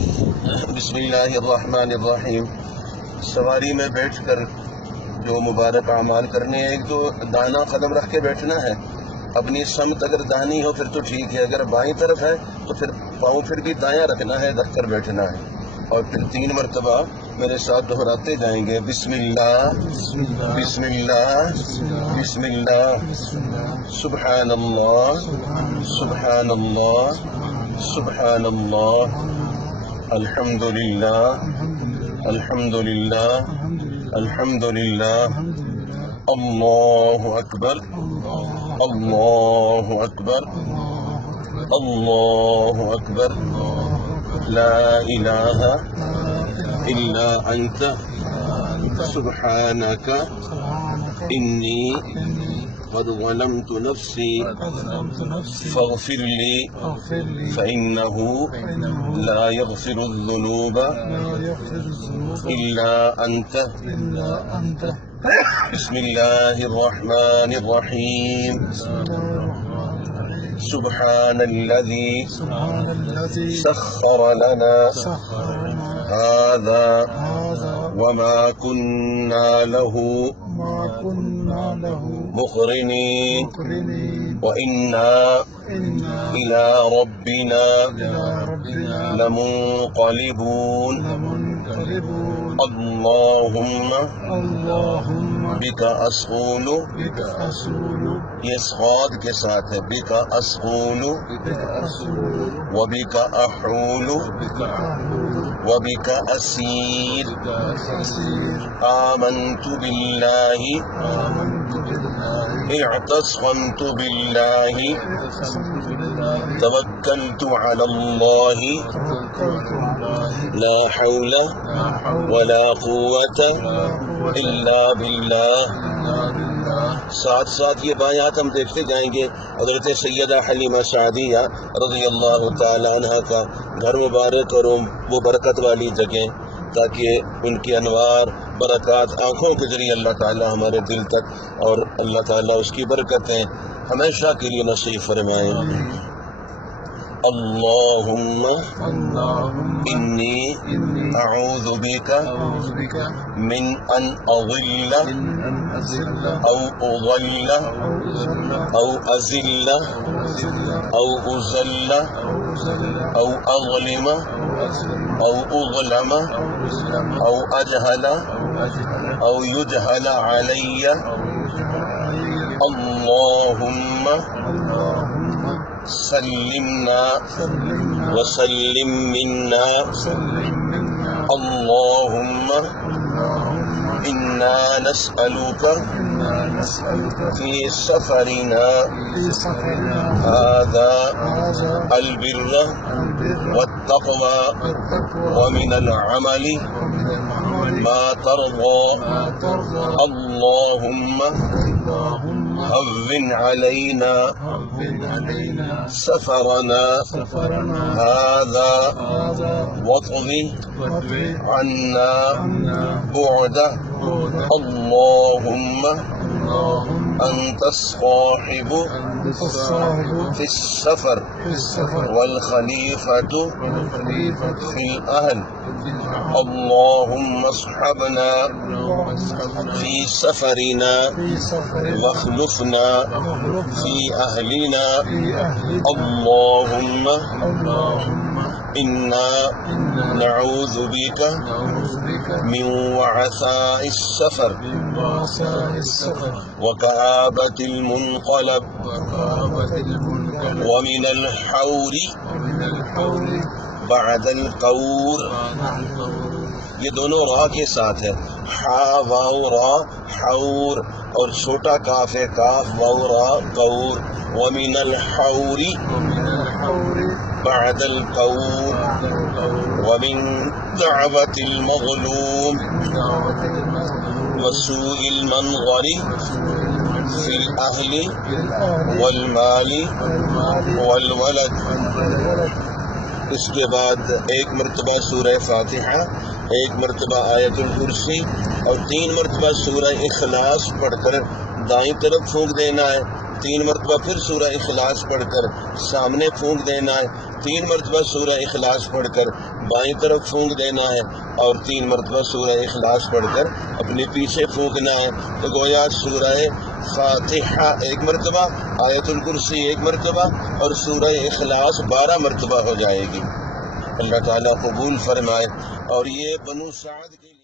بسم اللہ الرحمن الرحیم۔ سواری میں بیٹھ کر جو مبارک اعمال کرنے ہیں، ایک تو دانا قدم رکھ کے بیٹھنا ہے، اپنی سمت اگر دانی ہو پھر تو ٹھیک ہے، اگر بائیں طرف ہے تو پھر پاؤں پھر بھی دایاں رکھنا ہے، رکھ کر بیٹھنا ہے، اور پھر 3 مرتبہ میرے ساتھ دہراتے جائیں گے، بسم اللہ بسم اللہ بسم اللہ، سبحان اللہ سبحان اللہ سبحان اللہ، الحمد للہ الحمد للہ الحمد للہ، اللہ اکبر اللہ اکبر اللہ اکبر، لا الہ الا انت سبحانک انی قد ظلمت نفسی فاغفر لی فإنه لا يغفر الذنوب إلا أنت، بسم الله الرحمن الرحيم، سبحان الذي سخر لنا هذا وما كنا له مقرنين وإنا إلى ربنا لمنقلبون، اللهم بك أصول، یہ صاد کے ساتھ ہے، بك أصول وبك أحول وبك أسير، آمنت بالله اعتصمت بالله توكلت على الله لا حول ولا قوة إلا بالله۔ ساتھ ساتھ یہ بایات ہم دیکھتے جائیں گے۔ حضرت سیدہ حلیمہ سعدیہ رضی اللہ تعالی عنہ کا گھر مبارک اور وہ برکت والی جگہ، تاکہ ان کی انوار برکات آنکھوں کے ذریعے اللہ تعالی ہمارے دل تک، اور اللہ تعالی اس کی برکتیں ہمیشہ کے لیے نصیب فرمائیں۔ اللہم انی اعوذ بک من ان اضل او اضل او ازل او ازل او اظلم او اظلم او اجہل او یجہل علی، اللہم سلمنا وسلم منا، اللہم انا نسألک فی سفرنا هذا البر والتقوى ومن العمل ما ترضى، اللہم هون علينا سفرنا هذا واطغ عنا بعده، اللهم أنت الصاحب في السفر والخليفة في الأهل، اللهم اصحبنا في سفرنا واخلفنا في أهلنا، اللهم إنا نعوذ بك من وعثاء السفر وكآبة المنقلب ومن الحور بعد القور، یہ دونوں را کے ساتھ ہے، حا واو را حور، اور چھوٹا کاف ہے کاف واو را قور، ومن الحور بعد القور ومن دعوة المظلوم وسوء المنظر في الأهل والمال والولد۔ اس کے بعد 1 مرتبہ سورہ فاتحہ، 1 مرتبہ آیت الکرسی، اور 3 مرتبہ سورہ اخلاص پڑھ کر دائیں طرف پھونک دینا ہے، 3 مرتبہ پھر سورہ اخلاص پڑھ کر سامنے پھونک دینا ہے، 3 مرتبہ سورہ اخلاص پڑھ کر بائیں طرف پھونک دینا ہے، اور 3 مرتبہ سورہ اخلاص پڑھ کر اپنے پیچھے پھونکنا ہے۔ تو گویا سورہ فاتحہ 1 مرتبہ، آیت الکرسی 1 مرتبہ، اور سورہ اخلاص 12 مرتبہ ہو جائے گی۔ اللہ تعالیٰ قبول فرمائے۔ اور یہ بنو سعد کے